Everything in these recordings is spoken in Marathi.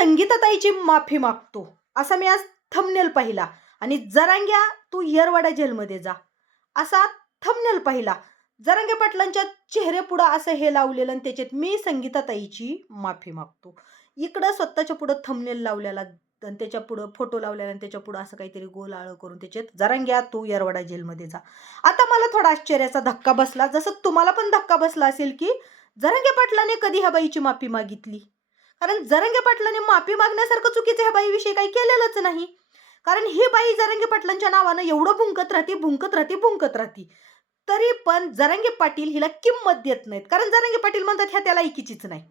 संगीताताईची माफी मागतो. असा मी आज थमनेल पाहिला. आणि जरांग्या तू येरवाडा जेलमध्ये जा. असा थमनेल पाहिला. जरांगे पाटलांच्या चेहरे पुढं असं हे लावलेलं आणि त्याच्यात मी संगीताताईची माफी मागतो. इकडं स्वतःच्या पुढं थमनेल लावलेला आणि त्याच्या पुढं फोटो लावलेला आणि त्याच्या पुढं असं काहीतरी गोल आळं करून त्याच्यात जरांग्या तू येरवाडा जेलमध्ये जा. आता मला थोडा आश्चर्याचा धक्का बसला. जसं तुम्हाला पण धक्का बसला असेल की जरांगे पाटलाने कधी ह्या बाईची माफी मागितली? कारण जरंगे पाटलाने माफी मागण्यासारखं चुकीचं ह्या बाईविषयी काही केलेलंच नाही. कारण ही बाई जरंगे पाटलांच्या नावानं एवढं भुंकत राहते भुंकत राहते भुंकत राहते. तरी पण जरंगे पाटील हिला किंमत देत नाहीत. कारण जरंगे पाटील म्हणतात ह्या त्याला ऐकीचीच नाही.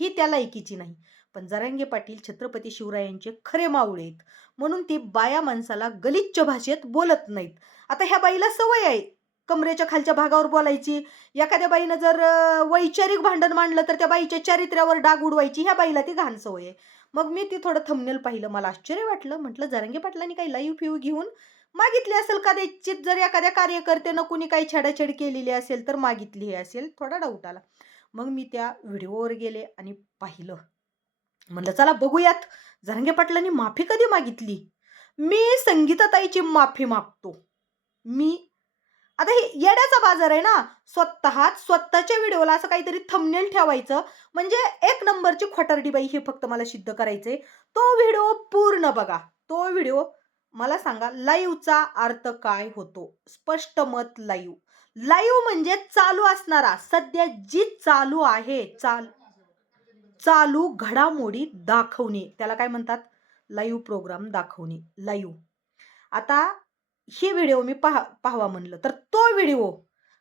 ही त्याला ऐकीची नाही. पण जरंगे पाटील छत्रपती शिवरायांचे खरे मावळे आहेत. म्हणून ती बाया माणसाला गलिच्छ भाषेत बोलत नाहीत. आता ह्या बाईला सवय आहे. कमरेच्या खालच्या भागावर बोलायची. एखाद्या बाईनं जर वैचारिक भांडण मांडलं तर त्या बाईच्या चारित्र्यावर डाग उडवायची. ह्या बाईला ती घाण सवय आहे. मग मी ती थोडं थंबनेल पाहिलं. मला आश्चर्य वाटलं. म्हटलं जरंगे पाटलांनी काही लाईव्ह फ्यू घेऊन मागितली असेल कदाचित जर एखाद्या कार्यकर्त्यानं कुणी काही छेडाछेड केलेली असेल तर मागितली असेल. थोडा डाऊट आला. मग मी त्या व्हिडिओवर गेले आणि पाहिलं. म्हटलं चला बघूयात. जरंगे पाटलांनी माफी कधी मागितली? मी संगीताताईची माफी मागतो. मी आता हे येड्याचा बाजार आहे ना स्वतःच स्वतःच्या व्हिडिओला असं काहीतरी थंबनेल ठेवायचं. म्हणजे एक नंबरची खोटारडी बाई हे फक्त मला सिद्ध करायचे तो व्हिडिओ पूर्ण बघा. तो व्हिडिओ मला सांगा लाईव्हचा अर्थ काय होतो? स्पष्ट मत लाईव्ह लाईव्ह म्हणजे चालू असणारा. सध्या जी चालू आहे चाल चालू घडामोडी दाखवणे. त्याला काय म्हणतात? लाईव्ह प्रोग्राम दाखवणे. लाईव्ह आता ही व्हिडिओ मी पहा पाहावा म्हणलं. तर तो व्हिडिओ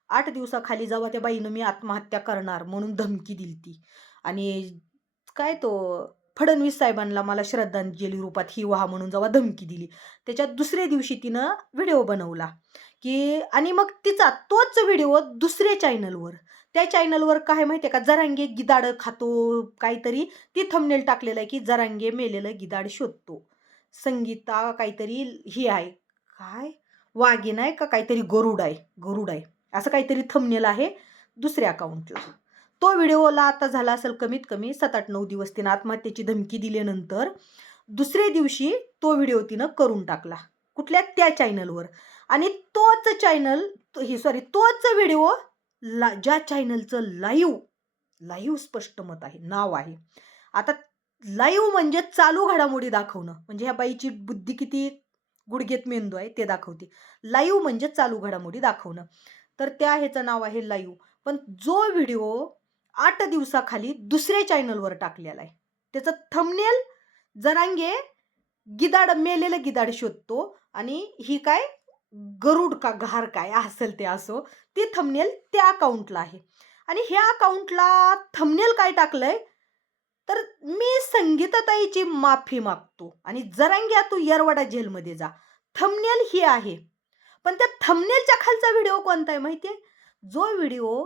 आठ दिवसाखाली जेव्हा त्या बाईनं मी आत्महत्या करणार म्हणून धमकी दिली ती. आणि काय तो फडणवीस साहेबांना मला श्रद्धांजली रूपात ही व्हा म्हणून जेव्हा धमकी दिली त्याच्यात दुसऱ्या दिवशी तिनं व्हिडिओ बनवला की आणि मग तिचा तोच व्हिडिओ दुसऱ्या चॅनलवर. त्या चॅनलवर काय माहिती आहे का जरांगे गिदाड खातो काहीतरी ती थंबनेल टाकलेलं आहे की जरांगे मेलेलं गिदाड शोधतो. संगीता काहीतरी ही आहे. काय? वाघीण आहे का काहीतरी गरुड आहे गरुड आहे असं काहीतरी थंबनेल आहे दुसऱ्या अकाउंटला तो व्हिडिओला आता झाला असेल कमीत कमी सात आठ नऊ दिवस तिनं आत्महत्येची धमकी दिल्यानंतर दुसऱ्या दिवशी तो व्हिडिओ तिनं करून टाकला. कुठल्या? त्या चॅनलवर आणि तोच चॅनल ही सॉरी तोच व्हिडिओ ला ज्या चॅनलचं लाईव्ह लाईव्ह स्पष्ट मत आहे नाव आहे. आता लाईव्ह म्हणजे चालू घडामोडी दाखवणं. म्हणजे ह्या बाईची बुद्धी किती गुडघेत मेंदू आहे ते दाखवते. लाईव्ह म्हणजे चालू घडामोडी दाखवणं. तर त्या ह्याचं नाव आहे लाईव्ह. पण जो व्हिडिओ आठ दिवसाखाली दुसऱ्या चॅनलवर टाकलेला आहे त्याचं थमनेल जरांगे गिदाड मेलेलं गिदाड शोधतो आणि ही काय गरुड का घार काय असेल ते असो ती थमनेल त्या अकाउंटला आहे. आणि ह्या अकाउंटला थमनेल काय टाकलंय? तर मी संगीताताईची माफी मागतो. आणि जरांग्या तू येरवाडा जेलमध्ये जा. थमनेल ही आहे. पण त्या थमनेलच्या खालचा व्हिडिओ कोणता आहे माहिती आहे जो व्हिडिओ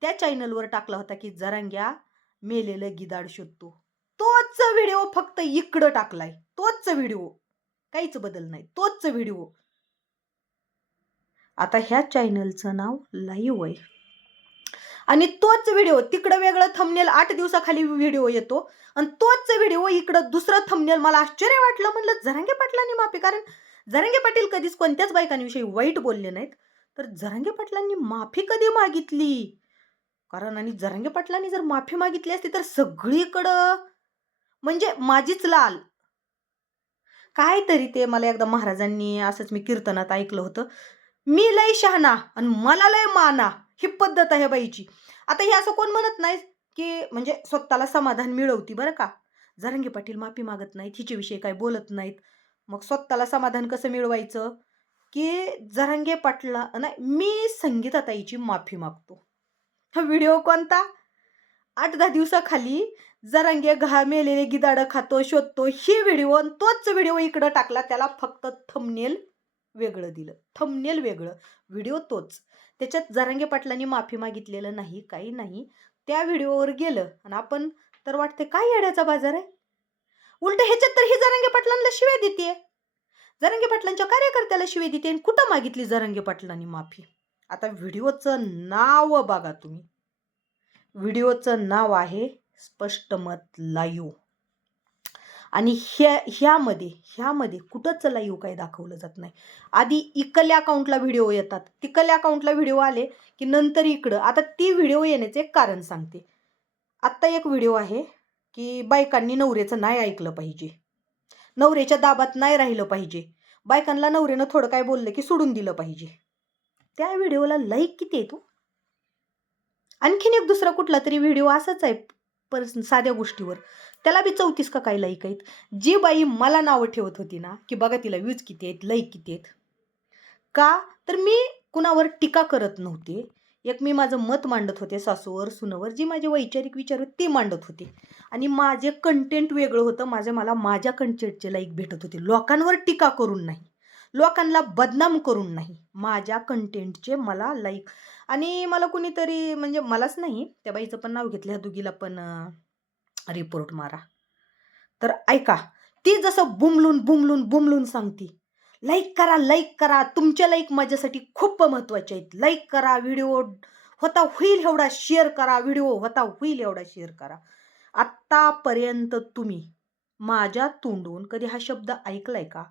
त्या चॅनलवर टाकला होता की जरांग्या मेलेलं गिदाड शोधतो. तोच व्हिडिओ फक्त इकडं टाकलाय. तोच व्हिडिओ. काहीच बदल नाही. तोच व्हिडिओ. आता ह्या चॅनलचं नाव लाईव्ह आहे. आणि तोच व्हिडिओ तिकडं वेगळं थंबनेल आठ दिवसाखाली व्हिडिओ येतो. आणि तोच व्हिडिओ इकडं दुसरं थंबनेल मला आश्चर्य वाटलं. म्हणलं जरांगे पाटलांनी माफी कारण जरांगे पाटील कधीच कोणत्याच बायकांविषयी वाईट बोलले नाहीत. तर जरांगे पाटलांनी माफी कधी मागितली? कारण आणि जरांगे पाटलांनी जर माफी मागितली असती तर सगळीकडं म्हणजे माझीच लाल. काय तरी ते मला एकदा महाराजांनी असंच मी कीर्तनात ऐकलं होतं. मी लय शहाणा आणि मला लय माना. ही पद्धत आहे बाईची. आता हे असं कोण म्हणत नाही की म्हणजे स्वतःला समाधान मिळवती बरं का? जरांगे पाटील माफी मागत नाहीत हिच्याविषयी काय बोलत नाहीत. मग स्वतःला समाधान कसं मिळवायचं? की जरांगे पाटला नाही मी संगीताताईची माफी मागतो. हा व्हिडिओ कोणता? आठ दहा दिवसाखाली जरांगे घा मेलेले गिदाडं खातो शोधतो. ही व्हिडिओ तोच व्हिडिओ इकडं टाकला त्याला फक्त थमनेल वेगळं दिलं. थमनेल वेगळं. व्हिडिओ तोच. त्याच्यात जरांगे पाटलांनी माफी मागितलेलं नाही काही नाही. त्या व्हिडिओवर गेलं आणि आपण तर वाटते काय येड्याचा बाजार आहे? उलट ह्याच्यात तर ही जरांगे पाटलांना शिव्या देते जरांगे पाटलांच्या कार्यकर्त्याला शिव्या देते आणि कुठं मागितली जरांगे पाटलांनी माफी? आता व्हिडिओचं नाव बघा तुम्ही. व्हिडिओचं नाव आहे स्पष्ट मत लाईव्ह आणि ह्या ह्यामध्ये ह्यामध्ये कुठंच लाईव्ह काही दाखवलं जात नाही. आधी इकल्या अकाउंटला व्हिडिओ येतात तिकल्या अकाउंटला व्हिडिओ आले की नंतर इकडं. आता ती व्हिडिओ येण्याचे एक कारण सांगते. आत्ता एक व्हिडिओ आहे की बायकांनी नवऱ्याचं नाही ऐकलं पाहिजे. नवऱ्याच्या दाबात नाही राहिलं पाहिजे. बायकांना नवऱ्यानं थोडं काय बोललं की सोडून दिलं पाहिजे. त्या व्हिडिओला लाईक किती येतो आणखीन एक दुसरा कुठला तरी व्हिडिओ असाच आहे पर साध्या गोष्टीवर. त्याला बी चौतीस का काय लाईक आहेत? जी बाई मला नावं ठेवत होती ना की बघा तिला व्यूज किती आहेत लईक किती आहेत. का? तर मी कुणावर टीका करत नव्हते. एक मी माझं मत मांडत होते सासूवर सुनवर जी माझे वैचारिक विचार होते ते मांडत होते. आणि माझे कंटेंट वेगळं होतं माझे मला माझ्या कंटेंटचे लाईक भेटत होते. लोकांवर टीका करून नाही. लोकांना बदनाम करून नाही. माझ्या कंटेंटचे मला लाईक. आणि मला कुणीतरी म्हणजे मलाच नाही त्या बाईचं पण नाव घेतलं ह्या दुगीला पण रिपोर्ट मारा. तर ऐका ती जसं बुमलून बुमलून बुमलून सांगती लाईक करा लाईक करा तुमच्या लाईक माझ्यासाठी खूप महत्त्वाचे आहेत. लाईक करा व्हिडिओ होता होईल एवढा शेअर करा व्हिडिओ होता होईल एवढा शेअर करा. आत्तापर्यंत तुम्ही माझ्या तोंडून कधी हा शब्द ऐकलाय का?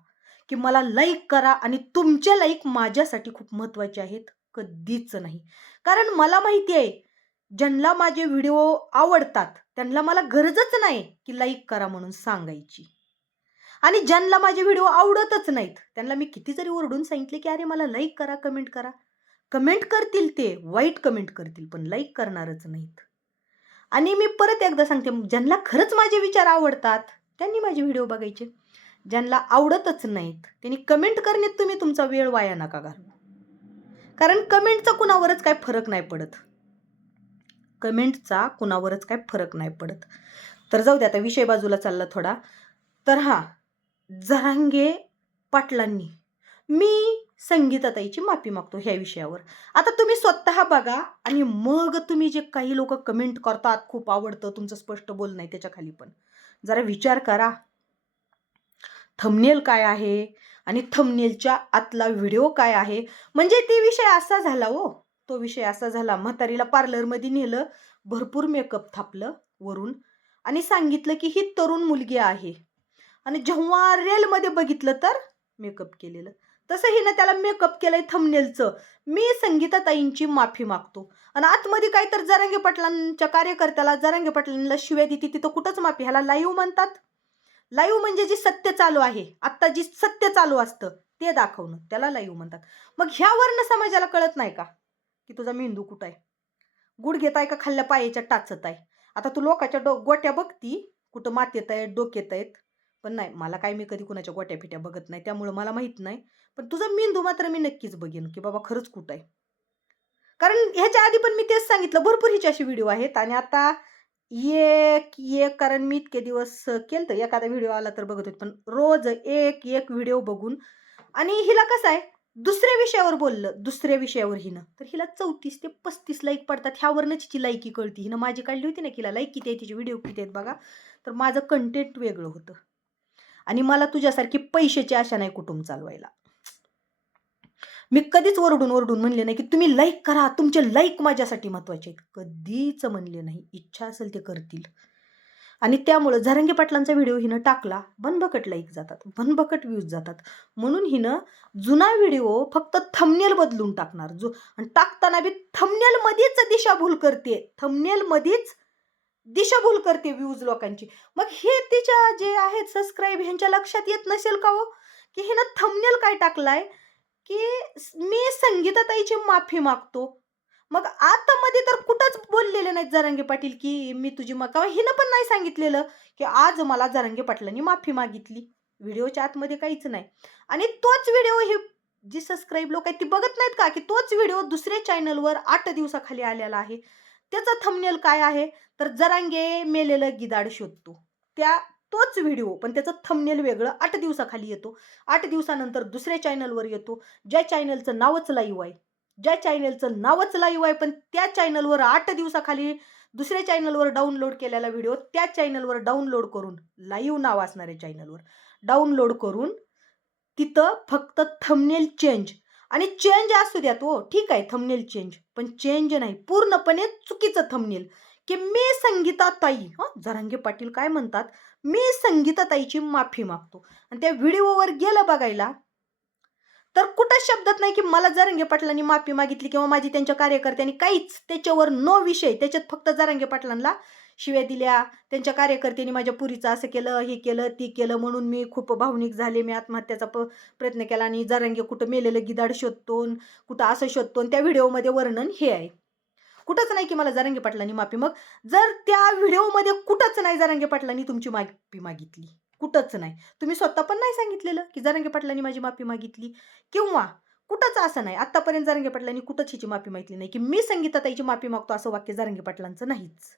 की मला लाईक करा आणि तुमच्या लाईक माझ्यासाठी खूप महत्त्वाचे आहेत? कधीच नाही. कारण मला माहिती आहे ज्यांना माझे व्हिडिओ आवडतात त्यांना मला गरजच नाही की लाईक करा म्हणून सांगायची. आणि ज्यांना माझे व्हिडिओ आवडतच नाहीत त्यांना मी किती जरी ओरडून सांगितले की अरे मला लाईक करा कमेंट करा. कमेंट करतील ते वाईट कमेंट करतील पण लाईक करणारच नाहीत. आणि मी परत एकदा सांगते ज्यांना खरंच माझे विचार आवडतात त्यांनी माझे व्हिडिओ बघायचे. ज्यांना आवडतच नाहीत त्यांनी कमेंट करण्यात तुम्ही तुमचा वेळ वाया नका घालू कारण कमेंटचा कुणावरच काय फरक नाही पडत. कमेंटचा कुणावरच काय फरक नाही पडत. तर जाऊ दे आता विषय बाजूला चालला थोडा. तर हां जरांगे पाटलांनी मी संगीताताईची माफी मागतो ह्या विषयावर. आता तुम्ही स्वतः बघा आणि मग तुम्ही जे काही लोक कमेंट करतात खूप आवडतं तुमचं स्पष्ट बोल नाही त्याच्याखाली पण. जरा विचार करा. थमनेल काय आहे आणि थमनेलच्या आतला व्हिडिओ काय आहे? म्हणजे ते विषय असा झाला हो. तो विषय असा झाला म्हातारीला पार्लरमध्ये नेलं भरपूर मेकअप थापलं वरून आणि सांगितलं की ही तरुण मुलगी आहे. आणि जेव्हा रेलमध्ये बघितलं तर मेकअप केलेलं. तसं हिनं त्याला मेकअप केलंय थमनेलचं मी संगीताताईंची माफी मागतो. आणि आतमध्ये काय तर जरांगे पाटलांच्या कार्यकर्त्याला जरांगे पाटलांना शिव्या देते तिथं कुठंच माफी ह्याला लाईव्ह म्हणतात. लाईव्ह म्हणजे जी सत्य चालू आहे आत्ता जी सत्य चालू असतं ते दाखवणं त्याला लाईव्ह म्हणतात. मग ह्यावरनं समाजाला कळत नाही का? की तुझा मेंदू कुठं आहे? गुडघेत आहे का खाल्ल्या पायाच्या टाचत आहे? आता तू लोकाच्या डो गोट्या बघती कुठं मातेत आहेत डोक्यात आहेत. पण नाही मला काय मी कधी कुणाच्या गोट्या फिट्या बघत नाही त्यामुळं मला माहीत नाही. पण तुझा मेंदू मात्र मी नक्कीच बघेन की बाबा खरंच कुठं आहे? कारण ह्याच्या आधी पण मी तेच सांगितलं भरपूर हिचे असे व्हिडिओ आहेत. आणि आता एक एक कारण मी इतके दिवस केलं तर एखादा व्हिडिओ आला तर बघत होते. पण रोज एक एक व्हिडिओ बघून. आणि हिला कसं आहे दुसऱ्या विषयावर बोललं दुसऱ्या विषयावर हिनं. तर हिला चौतीस ते पस्तीस लाईक पडतात. ह्यावरनं तिची लाईकी कळती. हिनं माझी काढली होती ना हिला लाईक किती आहे तिचे व्हिडिओ किती आहेत बघा. तर माझं कंटेंट वेगळं होतं. आणि मला तुझ्यासारखी पैशाची आशा नाही कुटुंब चालवायला. मी कधीच ओरडून ओरडून म्हणले नाही की तुम्ही लाईक करा. तुमचे लाईक माझ्यासाठी महत्त्वाचे आहेत. कधीच म्हणले नाही. इच्छा असेल ते करतील. आणि त्यामुळं झरंगे पाटलांचा व्हिडिओ हिनं टाकला बनबकट लाईक जातात बनबकट व्ह्यूज जातात. म्हणून हिनं जुना व्हिडिओ फक्त थमनेल बदलून टाकणार. जो आणि टाकताना बी थमनेलमध्येच दिशाभूल करते थमनेलमध्येच दिशाभूल करते व्ह्यूज लोकांची. मग हे तिच्या जे आहेत सबस्क्राईब ह्यांच्या लक्षात येत नसेल का हो? की हिनं थमनेल काय टाकलाय? की मी संगीताताईची माफी मागतो मग आतामध्ये तर कुठंच बोललेले नाहीत जरांगे पाटील की मी तुझी मा हिनं पण नाही सांगितलेलं की आज मला जरांगे पाटलांनी माफी मागितली. व्हिडिओच्या आतमध्ये काहीच नाही. आणि तोच व्हिडिओ हे जी सबस्क्राईब लोक आहेत ती बघत नाहीत का? की तोच व्हिडिओ दुसऱ्या चॅनलवर आठ दिवसाखाली आलेला आहे. त्याचा थंबनेल काय आहे? तर जरांगे मेलेलं गिदाड शोधतो. त्या तोच व्हिडिओ पण त्याचं थंबनेल वेगळं आठ दिवसाखाली येतो. आठ दिवसानंतर दुसऱ्या चॅनलवर येतो. ज्या चॅनलचं नावच लाईव्ह आहे. ज्या चॅनलचं नावच लाईव्ह आहे पण त्या चॅनलवर आठ दिवसाखाली दुसऱ्या चॅनलवर डाउनलोड केलेला व्हिडिओ त्या चॅनलवर डाउनलोड करून लाईव्ह नाव असणाऱ्या चॅनलवर डाउनलोड करून तिथं फक्त थमनेल चेंज आणि चेंज असू द्या तो हो, ठीक आहे थमनेल चेंज पण चेंज नाही पूर्णपणे चुकीचं थमनेल की मी संगीताताई हां जरांगे पाटील काय म्हणतात? मी संगीताताईची माफी मागतो. आणि त्या व्हिडिओवर गेलं बघायला तर कुठं शब्दात नाही की मला जरांगे पाटलांनी माफी मागितली किंवा माझी त्यांच्या कार्यकर्त्यांनी काहीच त्याच्यावर नो विषय त्याच्यात फक्त जरांगे पाटलांना शिव्या दिल्या. त्यांच्या कार्यकर्त्यांनी माझ्या पुरीचं असं केलं हे केलं ती केलं म्हणून मी खूप भावनिक झाले. मी आत्महत्याचा प प्रयत्न केला आणि जरांगे कुठं मेलेलं गिदाड शोधतो कुठं असं शोधतो त्या व्हिडिओमध्ये वर्णन हे आहे. कुठंच नाही की मला जरांगे पाटलांनी माफी मग जर त्या व्हिडिओमध्ये कुठंच नाही जरांगे पाटलांनी तुमची माफी मागितली. कुठंच नाही. तुम्ही स्वतः पण नाही सांगितलेलं की जरांगे पाटलांनी माझी माफी मागितली? किंवा कुठंच असं नाही आत्तापर्यंत जरांगे पाटलांनी कुठंच हिची माफी मागितली नाही की मी संगीताताईची माफी मागतो असं वाक्य जरांगे पाटलांचं नाहीच.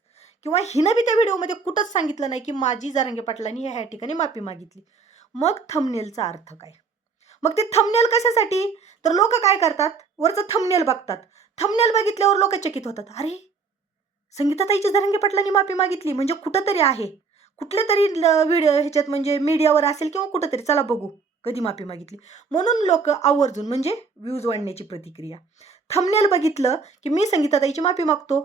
किंवा हिनं बी त्या व्हिडिओमध्ये कुठंच सांगितलं नाही की माझी जरांगे पाटलांनी ह्या ठिकाणी माफी मागितली. मग थमनेलचा अर्थ काय? मग ते थमनेल कशासाठी? तर लोक काय करतात? वरचं थमनेल बघतात. थमनेल बघितल्यावर लोक चकित होतात. अरे संगीताताईची जरांगे पाटलांनी माफी मागितली म्हणजे कुठंतरी आहे. कुठल्या तरी व्हिडिओ ह्याच्यात म्हणजे मीडियावर असेल किंवा कुठंतरी चला बघू. कधी माफी मागितली. म्हणून लोक आवर्जून म्हणजे व्ह्यूज वाढण्याची प्रतिक्रिया. थमनेल बघितलं की मी संगीताताईची माफी मागतो.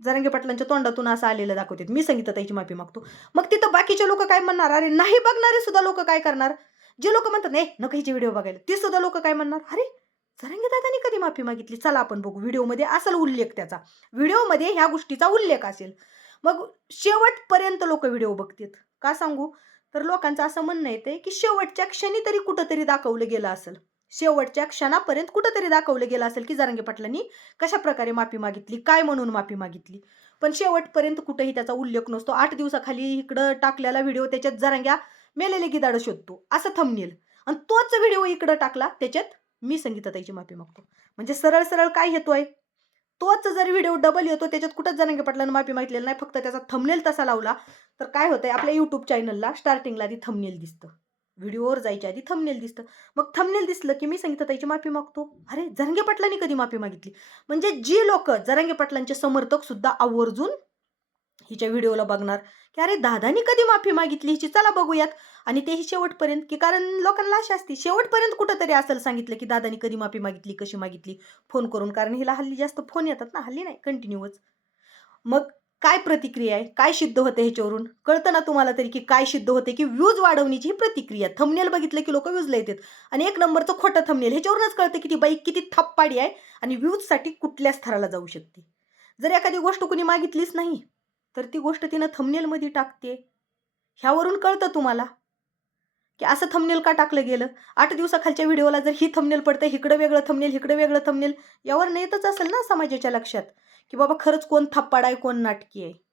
जरांगे पाटलांच्या तोंडातून असं आलेलं दाखवते मी संगीताताईची माफी मागतो. मग तिथं बाकीचे लोक काय म्हणणार? अरे नाही बघणारे सुद्धा लोक काय करणार? जे लोक म्हणतात नाही नको हिची व्हिडिओ बघायला. ते सुद्धा लोक काय म्हणणार? अरे जरांगे दादानी कधी माफी मागितली? चला आपण बघू. व्हिडिओमध्ये असेल उल्लेख त्याचा. व्हिडिओमध्ये ह्या गोष्टीचा उल्लेख असेल. मग शेवटपर्यंत लोक व्हिडिओ बघतात. का सांगू? तर लोकांचं असं म्हणणं येते की शेवटच्या क्षणी तरी कुठंतरी दाखवलं गेलं असेल. शेवटच्या क्षणापर्यंत कुठंतरी दाखवलं गेलं असेल की जरांगे पाटलांनी कशा प्रकारे माफी मागितली काय म्हणून माफी मागितली. पण शेवटपर्यंत कुठेही त्याचा उल्लेख नसतो. आठ दिवसाखाली इकडं टाकलेला व्हिडिओ त्याच्यात जरंग्या मेलेले गिदाडं शोधतो. असं थंबनेल. आणि तोच व्हिडिओ इकडं टाकला त्याच्यात मी संगीताताईची माफी मागतो. म्हणजे सरळ सरळ काय येतोय तोच जर व्हिडिओ डबल येतो त्याच्यात कुठंच जरांगे पाटलांना माफी मागितलेलं नाही फक्त त्याचा थंबनेल तसा लावला. तर काय होतंय आपल्या यूट्यूब चॅनलला स्टार्टिंगला आधी थंबनेल दिसतं. व्हिडिओवर जायच्या आधी थंबनेल दिसतं. मग थंबनेल दिसलं की मी सांगितलं त्याची माफी मागतो. अरे जरंगे पाटलांनी कधी माफी मागितली? म्हणजे जी लोक जरांगे पाटलांचे समर्थक सुद्धा आवर्जून हिच्या व्हिडिओला बघणार की अरे दादानी कधी माफी मागितली हिची? चला बघूयात. आणि तेही शेवटपर्यंत की कारण लोकांना अशी असते शेवटपर्यंत कुठंतरी असेल सांगितलं की दादानी कधी माफी मागितली कशी मागितली? फोन करून कारण हिला हल्ली जास्त फोन येतात ना हल्ली नाही कंटिन्यूच मग काय प्रतिक्रिया आहे? काय सिद्ध होते ह्याच्यावरून? कळतं ना तुम्हाला तरी की काय सिद्ध होते की व्ह्यूज वाढवण्याची ही प्रतिक्रिया. थमनेल बघितलं की लोक व्ह्यूजला येतात आणि एक नंबरचं खोटं थमनेल ह्याच्यावरूनच कळतं की ती बाईक किती थप्पाडी आहे आणि व्ह्यूजसाठी कुठल्या स्तराला जाऊ शकते. जर एखादी गोष्ट कुणी मागितलीच नाही तर ती गोष्ट तिनं थमनेलमध्ये टाकते. ह्यावरून कळतं तुम्हाला? की असं थमनेल का टाकलं गेलं? आठ दिवसाखालच्या व्हिडिओला जर ही थमनेल पडतं इकडं वेगळं थमनेल इकडं वेगळं थमनेल यावर नेतच असेल ना समाजाच्या लक्षात? की बाबा खरंच कोण थप्पाड आहे कोण नाटकी आहे